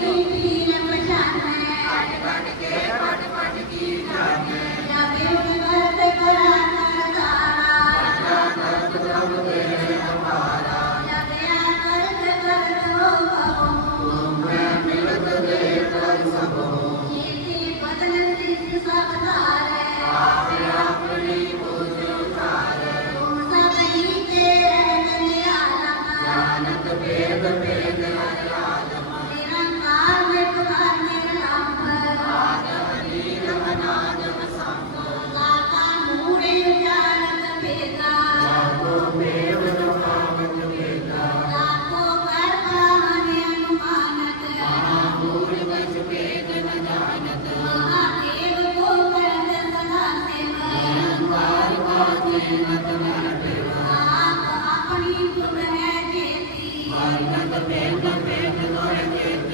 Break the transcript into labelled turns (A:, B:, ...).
A: Thank you.
B: and the pain, the pain,